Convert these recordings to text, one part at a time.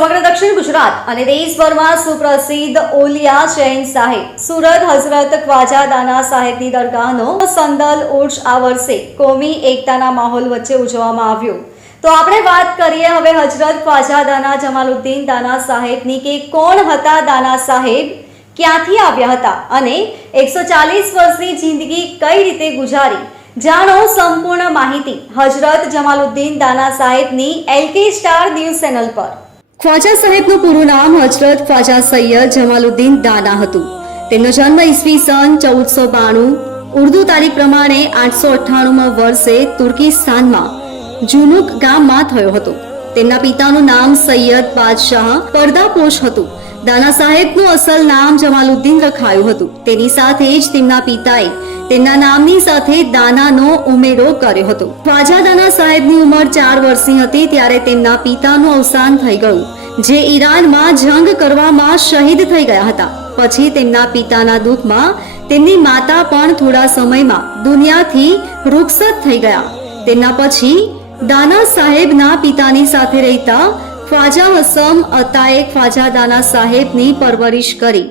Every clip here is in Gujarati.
સમગ્ર દક્ષિણ ગુજરાત અને દેશભરમાં સુપ્રસિદ્ધ ઓલિયા ચૈન સાહેબ. સુરત હઝરત ખ્વાજા સાહેબની દરગાહનો સંદલ ઉર્જ આ વર્ષે કોમી એકતાના માહોલ વચ્ચે ઉજવવામાં આવ્યો. તો આપણે વાત કરીએ હવે હઝરત ખ્વાજા દાના જમાલુદ્દીન દાના સાહેબની કે કોણ હતા દાના સાહેબ, ક્યાંથી આવ્યા હતા અને એકસો ચાલીસ વર્ષની જિંદગી કઈ રીતે ગુજારી? જાણો સંપૂર્ણ માહિતી હજરત જમાલુદ્દીન દાના સાહેબની એલકે સ્ટાર ન્યૂઝ ચેનલ પર. ખ્વાજા સાહેબનું પૂરું નામ હજરત ખ્વાજા સૈયદ જમાલુદ્દીન દાના હતું. તેમનો જન્મ ઈસવી સન ચૌદસો બાણું. ઉર્દુ તારીખ પ્રમાણે આઠસો અઠ્ઠાણુંમાં વર્ષે તુર્કિસ્તાનમાં જુનુક ગામમાં થયો હતો. તેમના પિતાનું નામ સૈયદ બાદશાહ પર્દાપોશ હતું. દાના સાહેબનું અસલ નામ જમાલુદ્દીન રખાયું હતું. તેની સાથે જ તેમના પિતાએ તેમના નામની સાથે દાનાનો ઉમેરો કર્યો હતો. ખ્વાજા સાહેબની ઉંમર ચાર વર્ષની હતી ત્યારે તેમના પિતાનું અવસાન થઈ ગયું, જે ઈરાનમાં જંગ કરવામાં શહીદ થઈ ગયા હતા. પછી તેમના પિતાના દુઃખમાં તેમની માતા પણ થોડા સમયમાં દુનિયાથી રૂખસત થઈ ગયા. તેમના પછી દાના સાહેબના પિતાની સાથે રહેતા ખ્વાજા હસમ અતાએ ખ્વાજા દાના સાહેબની પરવરિશ કરી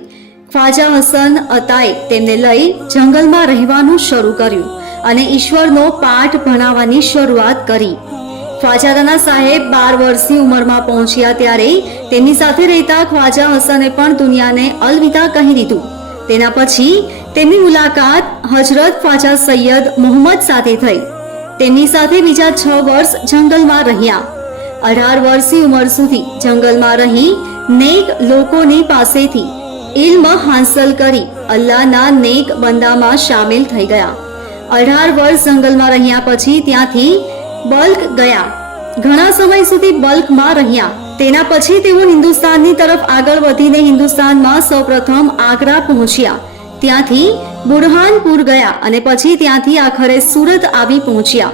ખ્વાજા હસન અતાએ તેમને લઈ જંગલમાં રહેવાનું શરૂ કર્યું અને ઈશ્વરનો પાઠ ભણાવવાની શરૂઆત કરી. ખ્વાજાદાના સાહેબ બાર વર્ષની ઉંમરમાં પહોંચ્યા ત્યારે તેમની સાથે રહેતા ખ્વાજા હસને પણ દુનિયાને અલવિદા કહી દીધું. તેના પછી તેમની મુલાકાત હજરત ખ્વાજા સૈયદ મોહમ્મદ સાથે થઈ. તેમની સાથે બીજા છ વર્ષ જંગલમાં રહ્યા. અઢાર વર્ષની ઉંમર સુધી જંગલમાં રહી નેક લોકોની પાસેથી ઇલ્મ હાંસલ કરી અલ્લાહના નેક બંદામાં સામેલ થઈ ગયા. અઢાર વર્ષ જંગલમાં રહ્યા પછી ત્યાંથી બલ્ક ગયા. ઘણા સમય સુધી બલ્કમાં રહ્યા. તેના પછી તેઓ હિન્દુસ્તાનની તરફ આગળ વધીને હિન્દુસ્તાનમાં સૌપ્રથમ આગ્રા પહોંચ્યા. ત્યાંથી બુરહાનપુર ગયા અને પછી ત્યાંથી આખરે સુરત આવી પહોંચ્યા.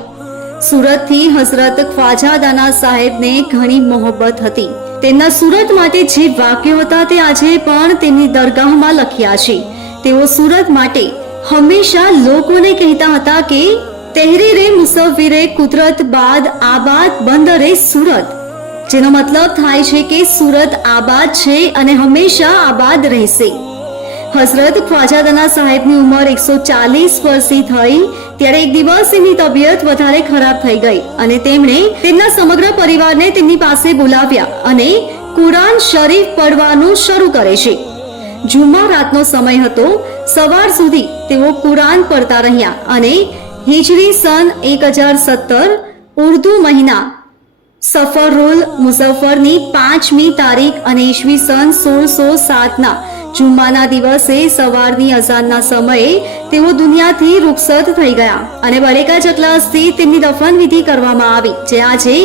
સુરતથી હઝરત ખ્વાજા દાના સાહેબને ઘણી મોહબ્બત હતી. તેમના સુરત માટે જે વાક્યો હતા તે આજે પણ તેમની દરગાહમાં લખ્યા છે. તેઓ સુરત માટે હંમેશા લોકોને કહેતા હતા કે તહેરીરે મુસફિરે કુદરત બાદ આબાદ બંદરે સુરત. જેનો મતલબ થાય છે કે સુરત આબાદ છે અને હંમેશા આબાદ રહેશે. હઝરત ખ્વાજાદાના સાહેબની ઉંમર એકસો ચાલીસ વર્ષની થઈ, ત્યારે એક દિવસ એમની તબિયત વધારે ખરાબ થઈ ગઈ અને તેમણે તેમના સમગ્ર પરિવારને તેમની પાસે બોલાવ્યા અને કુરાન શરીફ પડવાનું શરૂ કરે છે. જુમ્મા રાતનો સમય હતો, સવાર સુધી તેઓ કુરાન પડતા રહ્યા અને હિજરી સન એક હજાર સત્તર, ઉર્દુ મહિના સફરુલ મુઝફ્ફરની પાંચમી તારીખ અને ઈસવી સન સોળસો સાતના જુમ્માના દિવસે સવારની અઝાનના સમયે તેઓ દુનિયાથી રૂખસત થઈ ગયા અને બરેકા ચકલા તેમની દફન વિધિ કરવામાં આવી, જે આજે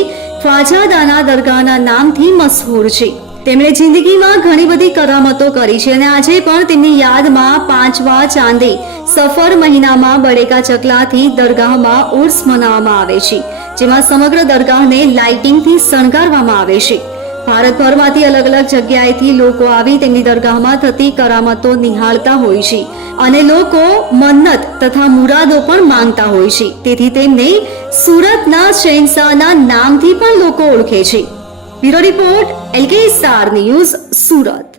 ખ્વાજાદાના દરગાહના નામથી મશહૂર છે. તેમણે જિંદગીમાં ઘણી બધી કરામતો કરી છે અને આજે પણ તેમની યાદમાં પાંચવા ચાંદે સફર મહિનામાં બળેકા ચકલાથી દરગાહમાં ઉર્સ મનાવવામાં આવે છે, જેમાં સમગ્ર દરગાહને લાઇટિંગથી શણગારવામાં આવે છે. ભારતભરમાંથી અલગ અલગ જગ્યાએથી લોકો આવી તેમની દરગાહમાં થતી કરામતો નિહાળતા હોય છે. અને લોકો મન્નત તથા મુરાદો પણ માંગતા હોય છે. તેથી તેમને સુરતના શહેનશાહના નામથી પણ લોકો ઓળખે છે. Bureau report L K star news Surat.